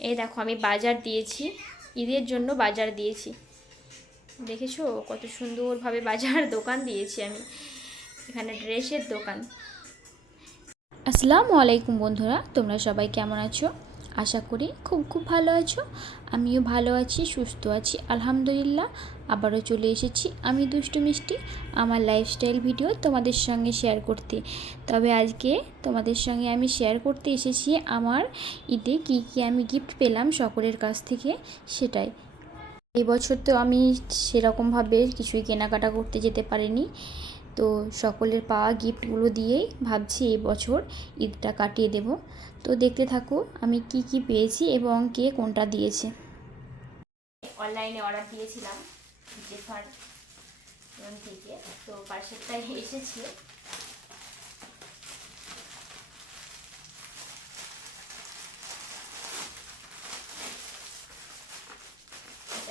এই দেখো, আমি বাজার দিয়েছি। ঈদের জন্য বাজার দিয়েছি। দেখেছ? কত সুন্দরভাবে বাজার দোকান দিয়েছি আমি। এখানে ড্রেসের দোকান। আসসালামু আলাইকুম বন্ধুরা, তোমরা সবাই কেমন আছো? আশা করি খুব খুব ভালো আছো। আমিও ভালো আছি, সুস্থ আছি, আলহামদুলিল্লাহ। আবারও চলে এসেছি আমি দুষ্টু মিষ্টি, আমার লাইফস্টাইল ভিডিও তোমাদের সঙ্গে শেয়ার করতে। তবে আজকে তোমাদের সঙ্গে আমি শেয়ার করতে এসেছি আমার ঈদে কী কী আমি গিফট পেলাম সকলের কাছ থেকে সেটাই। এই বছর তো আমি সেরকমভাবে কিছুই কেনাকাটা করতে যেতে পারিনি। তো সকলের পাওয়া গিফটগুলো দিয়েই ভাবছি এই বছর ঈদটা কাটিয়ে দেব। তো দেখতে থাকো, আমি কি কি পেয়েছি এবং কে কোনটা দিয়েছে। অনলাইনে অর্ডার দিয়েছিলাম থেকে, তো পার্সেলটাই এসেছে।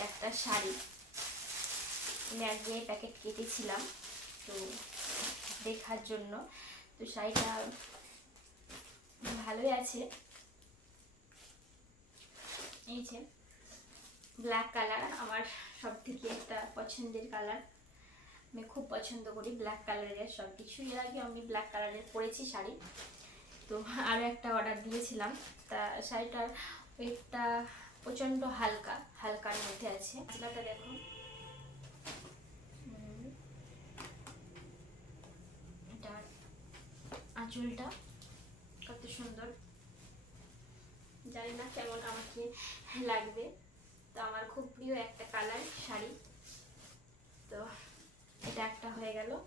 একটা শাড়ি। আমি আগে প্যাকেট কেটেছিলাম। তো দেখার জন্য। তো শাড়িটা ভালোই আছে। এই যে ব্ল্যাক কালার আমার সব থেকে একটা পছন্দের কালার আমি খুব পছন্দ করি ব্ল্যাক কালারের সব কিছু এর আগে আমি ব্ল্যাক কালারের পরেছি শাড়ি। তো আরও একটা অর্ডার দিয়েছিলাম। তা শাড়িটার ওয়েটটা প্রচণ্ড হালকা, হালকার মধ্যে আছে। মশলাটা দেখো আঁচলটা কত সুন্দর। জানি না কেমন আমাকে লাগবে। তো আমার খুব প্রিয় একটা কালার শাড়ি। তো এটা একটা হয়ে গেল।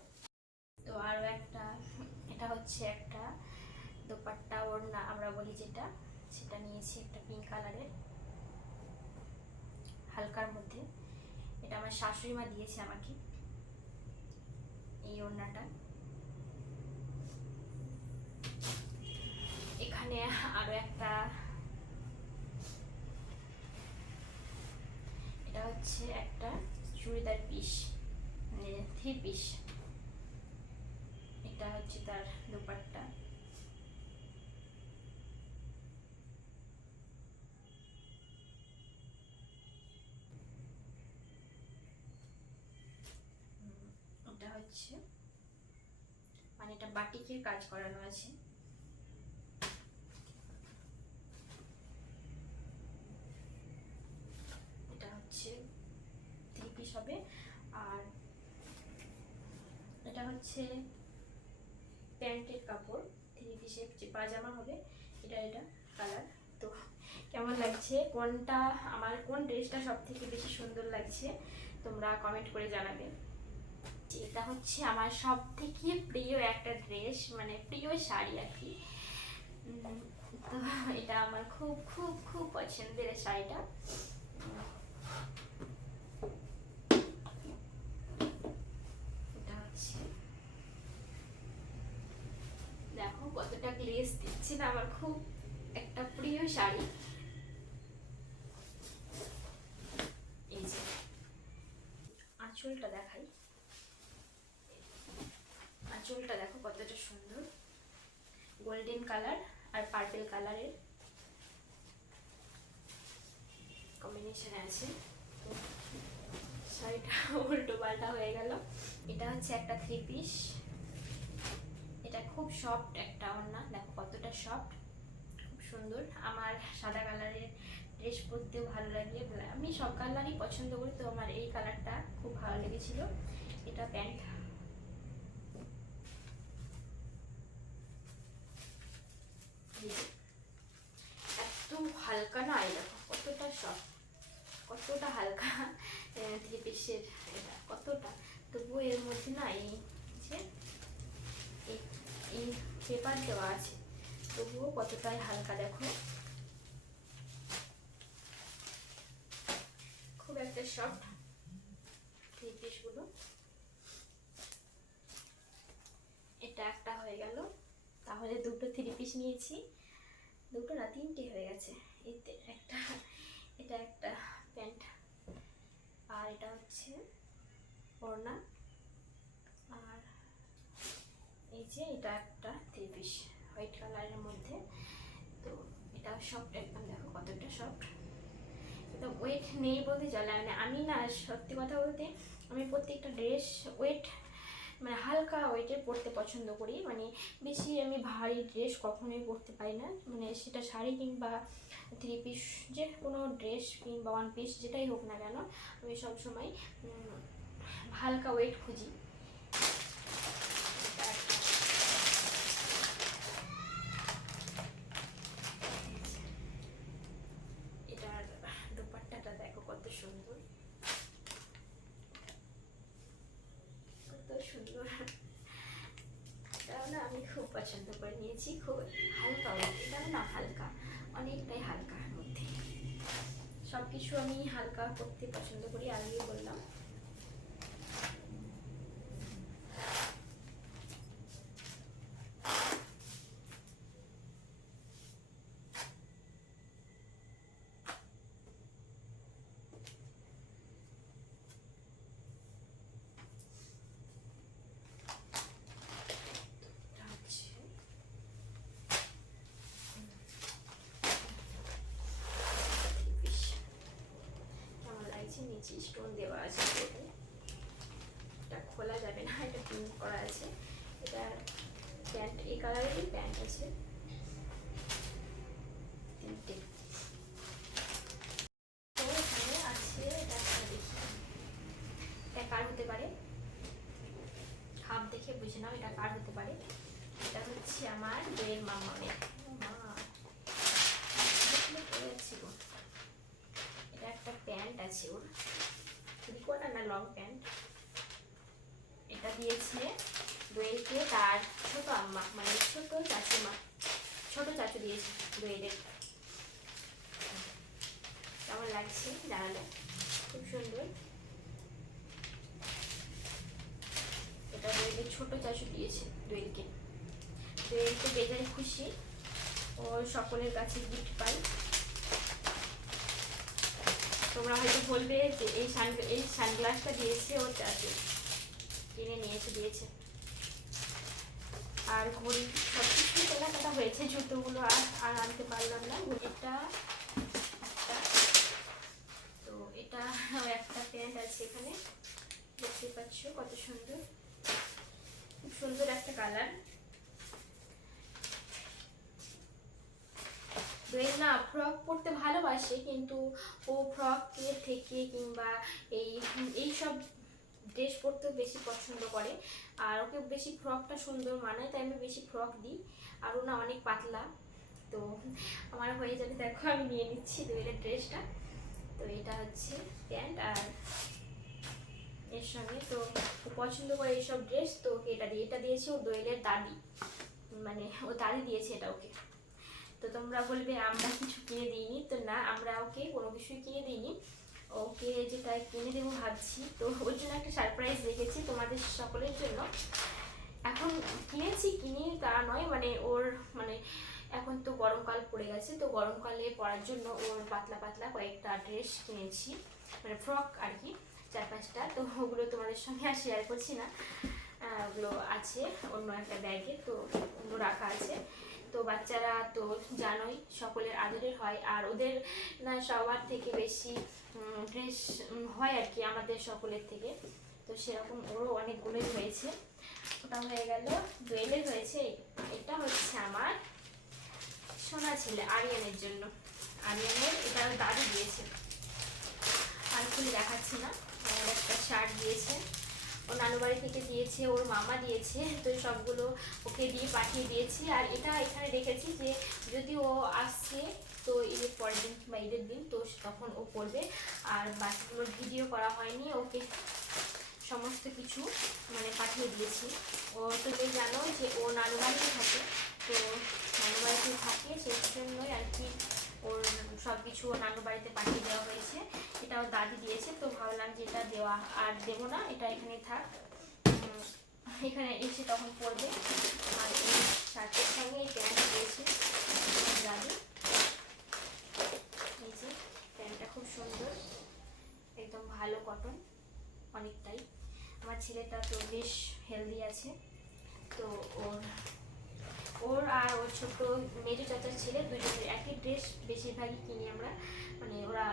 তো আরও একটা, এটা হচ্ছে একটা দোপাট্টা ওড়না আমরা বলি যেটা। সেটা নিয়েছি একটা পিঙ্ক কালারের হালকার মধ্যে। এটা আমার শাশুড়ি মা দিয়েছে আমাকে। এই ওড়নাটা। এখানে আরও একটা এটা হচ্ছে একটা চুড়িদার পিস মানে থ্রি পিস। এটা হচ্ছে তার দোপাট্টা। এটা হচ্ছে মানে এটা বাটিকের কাজ করানো আছে এটা হচ্ছে থ্রি পিস হবে আর এটা হচ্ছে প্যান্টের কাপড় থ্রি পিসের যে পাজামা হবে, এটা এটা কালার তো কেমন লাগছে? কোনটা, আমার কোন ড্রেসটা সব থেকে বেশি সুন্দর লাগছে, তোমরা কমেন্ট করে জানাবে। এটা হচ্ছে আমার সব থেকে প্রিয় একটা ড্রেস মানে প্রিয় শাড়ি আর কি। তো এটা আমার খুব খুব খুব পছন্দের শাড়িটা এটা হচ্ছে দেখো গ্লেজ দিচ্ছে না, আমার খুব একটা প্রিয় শাড়ি। এই যে, আঁচলটা দেখাই। আঁচলটা দেখো কতটা সুন্দর। গোল্ডেন কালার আর পার্পেল কালারের কম্বিনেশনে আছে। তো শাড়িটা উল্টো পাল্টা হয়ে গেল। এটা হচ্ছে একটা থ্রি পিস এটা খুব সফট একটা ওড়না। দেখো কতটা সফট খুব সুন্দর। আমার সাদা কালারের ড্রেস পরতেও ভালো লাগে। আমি সব কালারই পছন্দ করি, তো আমার এই কালারটা খুব ভালো লেগেছিল। এটা প্যান্ট। এত হালকা না দেখো কতটা সফট কতটা হালকা থ্রি পিসের এটা, কতটা। তবুও এর মধ্যে না এই- এই পেপার দেওয়া আছে। তবুও কতটাই হালকা দেখো। খুব একটা সফট থ্রি পিসগুলো এটা একটা হয়ে গেল। তাহলে দুটো থ্রি পিস নিয়েছি। দুটো না, তিনটে হয়ে গেছে। এতে একটা, এটা একটা প্যান্ট। আর এটা হচ্ছে ওড়না। আর এই যে এটা একটা থ্রি পিস হোয়াইট কালারের মধ্যে। তো এটা সফট একদম দেখো কতটা সফট এটা ওয়েট নেই বলতে চলে মানে আমি না, সত্যি কথা বলতে, আমি প্রত্যেকটা ড্রেস ওয়েট মানে হালকা ওয়েটের পরতে পছন্দ করি। মানে বেশি আমি ভারী ড্রেস কখনোই পরতে পারি না। মানে সেটা শাড়ি কিংবা থ্রি পিস যে কোনো ড্রেস কিংবা ওয়ান পিস যেটাই হোক না কেন, আমি সবসময় হালকা ওয়েট খুঁজি এটা একটা। এটার দোপাট্টাটা দেখো কত সুন্দর কত সুন্দর এটাও না আমি খুব পছন্দ করে নিয়েছি, খুব হালকা এটাও না, হালকা, অনেকটাই হালকার মধ্যে। সব কিছু আমি হালকা করতে পছন্দ করি, আগেই বললাম এটা হচ্ছে fish। কেমন লাগছে স্টোন দেওয়া আছে এটা খোলা যাবে না, এটা পিন করা আছে। এটা প্যান্ট, এই কালারেরই প্যান্ট আছে। এটা হতে পারে? হাফ দেখে এটা কার হতে পারে? এটা হচ্ছে আমার বইয়ের মামামের। এটা একটা প্যান্ট আছে ওর। না লং প্যান্ট এটা দিয়েছে দোয়েলকে তার ছোট আম্মা মানে ছোট চাচিমা ছোট চাচু দিয়েছে দোয়েলের কেমন লাগছে জানালে? খুব সুন্দর। এটা দোয়েলের ছোট চাচু দিয়েছে দোয়েলকে দোয়েলকে বেজায় খুশি। ও সকলের কাছে গিফট পাই তোমরা হয়তো বলবে যে এই সান এই সানগ্লাসটা দিয়েছে ও চাচু কিনে নিয়ে এসে দিয়েছে। আর ঘড়ি সব কিছু কেনাকাটা হয়েছে জুতোগুলো, আর আর আনতে পারলাম না। একটা। তো এটা একটা প্যান্ট আছে এখানে। দেখতে পাচ্ছ কত সুন্দর। খুব সুন্দর একটা কালার। দোয়েল না ফ্রক পরতে ভালোবাসে, কিন্তু ও ফ্রকের থেকে কিংবা এই এই সব ড্রেস পরতে বেশি পছন্দ করে। আর ওকে বেশি ফ্রকটা সুন্দর মানায়, তাই আমি বেশি ফ্রক দিই। আর ও না অনেক পাতলা। তো আমার হয়ে যাবে, দেখো, আমি নিয়ে নিচ্ছি দোয়েলের ড্রেসটা তো এটা হচ্ছে প্যান্ট আর এর সঙ্গে তো ও পছন্দ করে এইসব ড্রেস তো ওকে এটা দিয়ে, এটা দিয়েছে ও দোয়েলের দাদি মানে ও দাদি দিয়েছে এটা ওকে। তো তোমরা বলবে, আমরা কিছু কিনে দিইনি। তো না, আমরা ওকে কোনো কিছুই কিনে দিইনি। ওকে যেটা কিনে দেবো ভাবছি। তো ওর জন্য একটা সারপ্রাইজ রেখেছি তোমাদের সকলের জন্য। এখন কিনেছি, কিনি তা নয় মানে ওর মানে এখন তো গরমকাল পড়ে গেছে। তো গরমকালে পরার জন্য ওর পাতলা পাতলা কয়েকটা ড্রেস কিনেছি। মানে ফ্রক আর কি, চার পাঁচটা। তো ওগুলো তোমাদের সঙ্গে আর শেয়ার করছি না। ওগুলো আছে, অন্য একটা ব্যাগে তো অন্য রাখা আছে। তো বাচ্চারা তো জানোই, সকলের আদরের হয়। আর ওদের না সবার থেকে বেশি ড্রেস হয় আর কি আমাদের সকলের থেকে। তো সেরকম ওরও অনেকগুলোই হয়েছে। ওটা হয়ে গেল দোয়েলের হয়েছে। এটা হচ্ছে আমার সোনা ছেলে, আরিয়ানের জন্য। আরিয়ানের, এটা দাদি দিয়েছে। আর খুলে দেখাচ্ছি না। একটা শার্ট দিয়েছে। ও নানু বাড়ি থেকে দিয়েছে, ওর মামা দিয়েছে, তো সবগুলো ওকে দিয়ে পাঠিয়ে দিয়েছি। আর এটা এখানে রেখেছি যে যদি ও আসছে তো ঈদের পরের দিন বা ঈদের দিন, তো তখন ও করবে। আর বাকিগুলোর ভিডিও করা হয়নি, ওকে সমস্ত কিছু মানে পাঠিয়ে দিয়েছি। ও তুমি জানো যে ও নানু বাড়িতে থাকে, তো নানু বাড়িতে থাকে, সেই জন্যই আর কি ওর সব কিছু নানু বাড়িতে পাঠিয়ে দেওয়া হয়েছে। এটাও দাদি দিয়েছে, তো ভাবলাম যে এটা দেওয়া আর দেবো না, এটা এখানে থাক। এখানে এসে তখন পড়বে। আর এই শার্টের সঙ্গে এই প্যান্ট দিয়েছে দাদি। এই যে, প্যান্টটা খুব সুন্দর, একদম ভালো কটন অনেকটাই। আমার ছেলেটা তো বেশ হেলদি আছে, তো ওর ওর আর ওর ছোট মেজো চাচার ছেলে দুজনের, একই ড্রেস বেশিরভাগই কিনি আমরা। মানে ওরা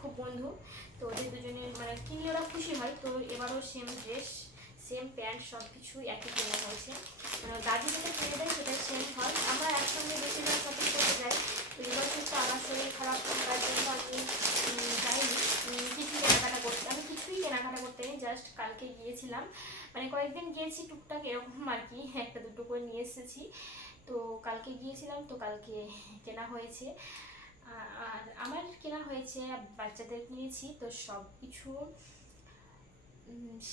খুব বন্ধু, তো ওদের দুজনের মানে কিনলে ওরা খুশি হয়। তো এবারও সেম ড্রেস সেম প্যান্ট সব কিছু একই কেনা হয়েছে। মানে দাদি যেটা কিনে দেয় সেটা সেম হয়। আমরা একসঙ্গে বেশিরভাগ সব কিছু যাই। তো এবার কিন্তু আমার শরীর খারাপ থাকার জন্য আমি উম, যাইনি উম, কিছু কেনাকাটা করতে আমি কিছুই কেনাকাটা করতে নেই জাস্ট কালকে গিয়েছিলাম। মানে কয়েকদিন গিয়েছি টুকটাক এরকম আর কি, একটা দুটো করে নিয়ে এসেছি। তো কালকে গিয়েছিলাম, তো কালকে কেনা হয়েছে। আর আমার কেনা হয়েছে বাচ্চাদের কিনেছি, তো সব কিছু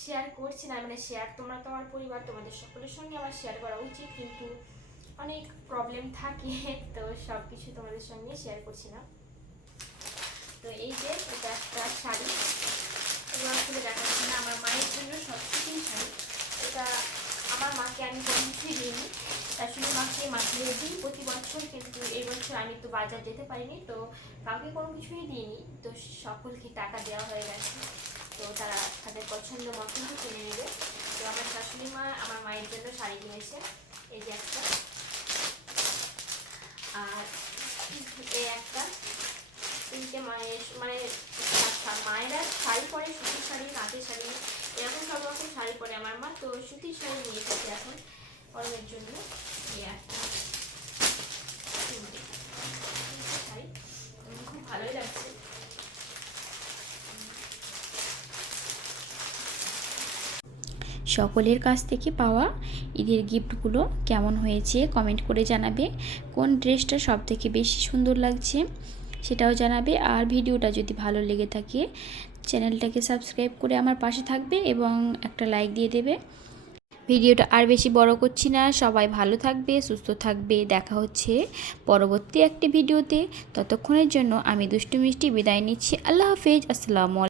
শেয়ার করছি না। মানে শেয়ার তোমরা তো আমার পরিবার, তোমাদের সকলের সঙ্গে আমার শেয়ার করা উচিত, কিন্তু অনেক প্রবলেম থাকে, তো সব কিছু তোমাদের সঙ্গে শেয়ার করছি না। তো এই যে, এটা একটা শাড়ি। এবার খুলে দেখাচ্ছি আমার মায়ের জন্য সব কিছুই শাড়ি এটা আমার মাকে আমি কোনো কিছুই দিইনি আসলে মাকে মাকে দিই প্রতি বছর, কিন্তু এই বছর আমি তো বাজার যেতে পারিনি, তো কাউকে কোনো কিছুই দিইনি। তো সকলকে টাকা দেওয়া হয়ে গেছে। তো তারা তাদের পছন্দ মতন কিনে নেবে। তো আমার শাশুড়ি মা আমার মায়ের জন্য শাড়ি কিনেছে। এই যে একটা। আর এই একটা। তিনটে মায়ের মানে মায়েরা শাড়ি পরে সুতির শাড়ি নাচের শাড়ি এরকম সব রকম শাড়ি পরে আমার মা, তো সুতির শাড়ি নিয়ে এসেছে এখন গরমের জন্য। সকলের কাছ থেকে পাওয়া ঈদের গিফটগুলো কেমন হয়েছে কমেন্ট করে জানাবে। কোন ড্রেসটা সব থেকে বেশি সুন্দর লাগছে সেটাও জানাবে। আর ভিডিওটা যদি ভালো লেগে থাকে চ্যানেলটাকে সাবস্ক্রাইব করে আমার পাশে থাকবে এবং একটা লাইক দিয়ে দেবে। ভিডিওটা আর বেশি বড় করছি না। সবাই ভালো থাকবে, সুস্থ থাকবে। দেখা হচ্ছে পরবর্তী একটি ভিডিওতে। ততক্ষণের জন্য আমি দুষ্টু মিষ্টি বিদায় নিচ্ছি। আল্লাহ হাফেজ। আসসালামু